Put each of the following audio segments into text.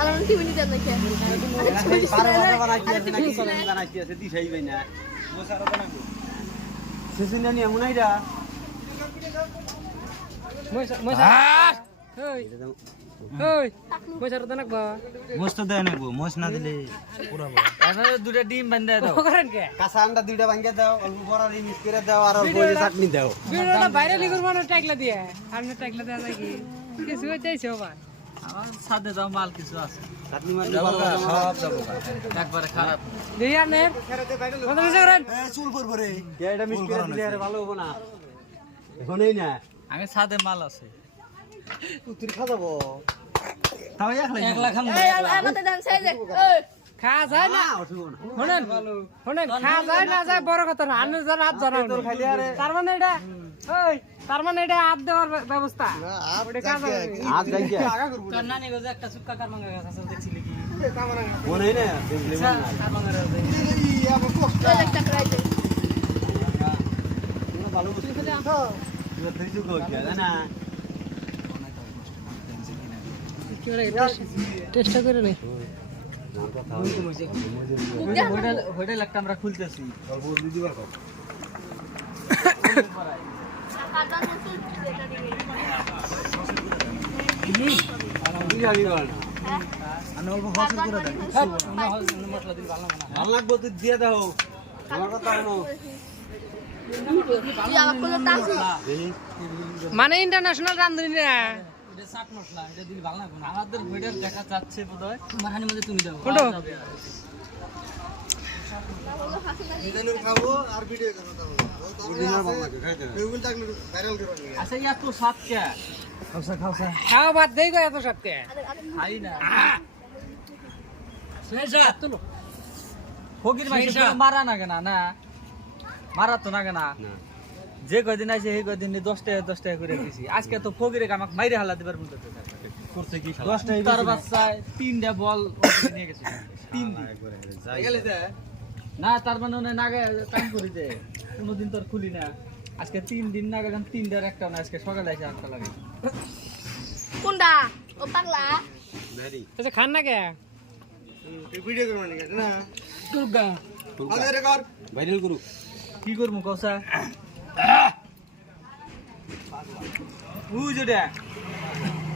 আলাম টিভি নিতে নাকি পারে বানাইতে আছে নাকি বানাইতে আছে দিশাই ভাই না মোসারা বানাবো সেদিন জানি এমন আইরা মোসা ওই ওই মোসার তো নাকবা মোস তো দেয় নাকবো মোস না দিলে পুরাবো এখন দুটো ডিম বান্ধা দাও করেন কে কাঁচা আন্ডা দুইটা ভাঙিয়ে দাও অল্প বড় মিক্স করে দাও আর অল্প চাটনি দাও ভিডিওটা ভাইরাল করব না টাইকলা দিয়ে আমি টাইকলা দেয়া যায় কি কিছু চাইছো ভাই আমার সাথে দাও মাল কিছু আছে চাটনি মার সব যাবো একবারে খারাপ দিয়ানের কত কিছু করেন চুল পড়বো রে এটা মিক্স করে দিলে আরে ভালো হবে না এখনই না আমি সাথে মাল আছে তুই খাওয়াবো তাও একলা খাম এই আমাদের ডান্স এই যে খা যায় না শুনেন শুনেন খা যায় না যায় বড় কথা না আন্ন জন হাত জানা তার মানে এটা ওই তার মানে এটা হাত দেওয়ার ব্যবস্থা ওটা কাজ হবে হাত যাই কি তোর নানি গো একটা সুক্কা কার মাঙ্গা গাছ আছে দেখছিলি কি মনে হয় না দেখলে মনে না কার মাঙ্গা গাছ ওই একটা ক্রাইতে ভালো বুঝছিস তো তুই তুই তো কই না কি করে টেস্টটা করে নে হোটেল একটা আমরা খুলতেছি অল্প দিয়ে দিবা কও কাটা নতুন এটা দিবি তুই আগে বল আমি অল্প খরচ করে দেন মশলা দিলে ভালো না ভালো লাগবে তুই দিয়ে দাও আমার কথা শোনো তুই আমার কোলে তাসি মানে ইন্টারন্যাশনাল রান্ধনি না এটা চাট মশলা এটা দিলে ভালো লাগবে না আমাদের হোটেল দেখা যাচ্ছে বোধহয় তোমার হানি মধ্যে তুমি দাও কোনটো ইদানুর খাবো আর ভিডিও করব দিনার ভালো লাগে খাইতে এগুলো থাকলে ভাইরাল করব আচ্ছা ইয়া তো সাত কে খাওসা খাওয়া বাদ দেই গো এত সত্যি খাই না শেষা তুলো ফকির মাইছে মারা না কেনা না মারা তো না কেনা যে কয়দিন আছে সেই কয়দিন 10 টাকা করে দিছি আজকে তো ফকিরে আমাকে মাইরে হালা দিবার মন করতে কি 10 টাকা তার বাচ্চায় 3টা বল নিয়ে গেছে 3 দিন গেলে না তার মানে ওনে নাগে টাইম করি দে কোনদিন তোর খুলি না আজকে 3 দিন নাগে 3টার একটা না আজকে সকালে এসে আটটা লাগে কোনটা ও পাগলা ভেরি আচ্ছা খান না কে ভিডিও করব নাকি না দুর্গা আরে রে কর ভাইরাল করু কি করব কওসা বুঝুডা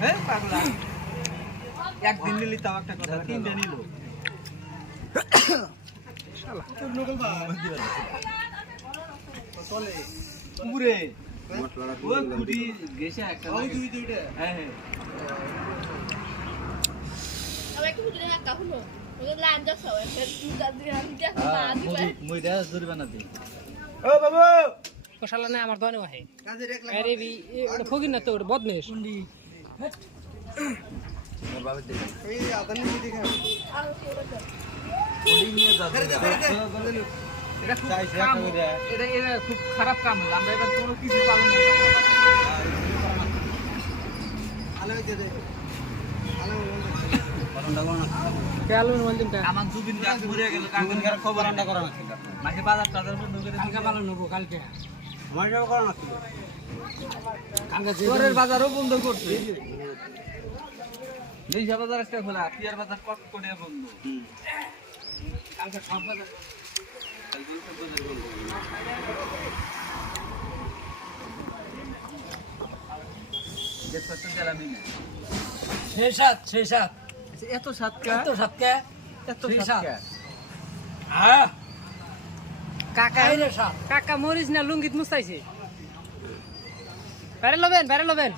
এ পাগলা একদিন নিলি তাও একটা কথা 3টা নিল শালা তোর নকল বা চলে পুরে মশলাটা ওই কুটি গেছে একটা ওই দুইটা হ্যাঁ হ্যাঁ আমি একটু বুঝলে না কাহুনো ওই লাইন যাও সব একটা দুটা দিয়ে আমি দেখো না দিবা মুইটা জরিমানা দেই ও বাবু কষালা না আমার দোকানে আহে কাজে রেখলা আরে বি ওটা ফকির না তো ওটা বদমেশ কুন্ডি বাবা দে এই আদানি দিদি খা আর ওটা কুন্ডি নিয়ে যাবে এটা খুব কাম এটা খুব খারাপ কাম হলো আমরা এবার কোনো কিছু পালন করতে আলো দে দে আলো পালন দাও না কেলু নলদিন কা আমার জুবিন গাছ মরে গেল কাঙ্গন কার খবর আন্ডা করা না মাঝে বাজার টাজার বন্ধ করে কালকে পালন নেবো কালকে আমার যাও করা না কালকে ঘরের বাজারও বন্ধ করছে দেশা বাজার আজকে খোলা পিয়ার বাজার কত করে বন্ধ কালকে সব বাজার সেই সাত এত সাতকা এত সাতকে এত সাতকা কাকা কাকা মরিস না লুঙ্গিত মুস্তাইছে বাইরে লবেন